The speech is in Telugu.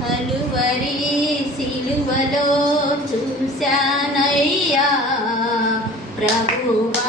కలువరి సిలువలో చూశానయ్యా. ప్రభువా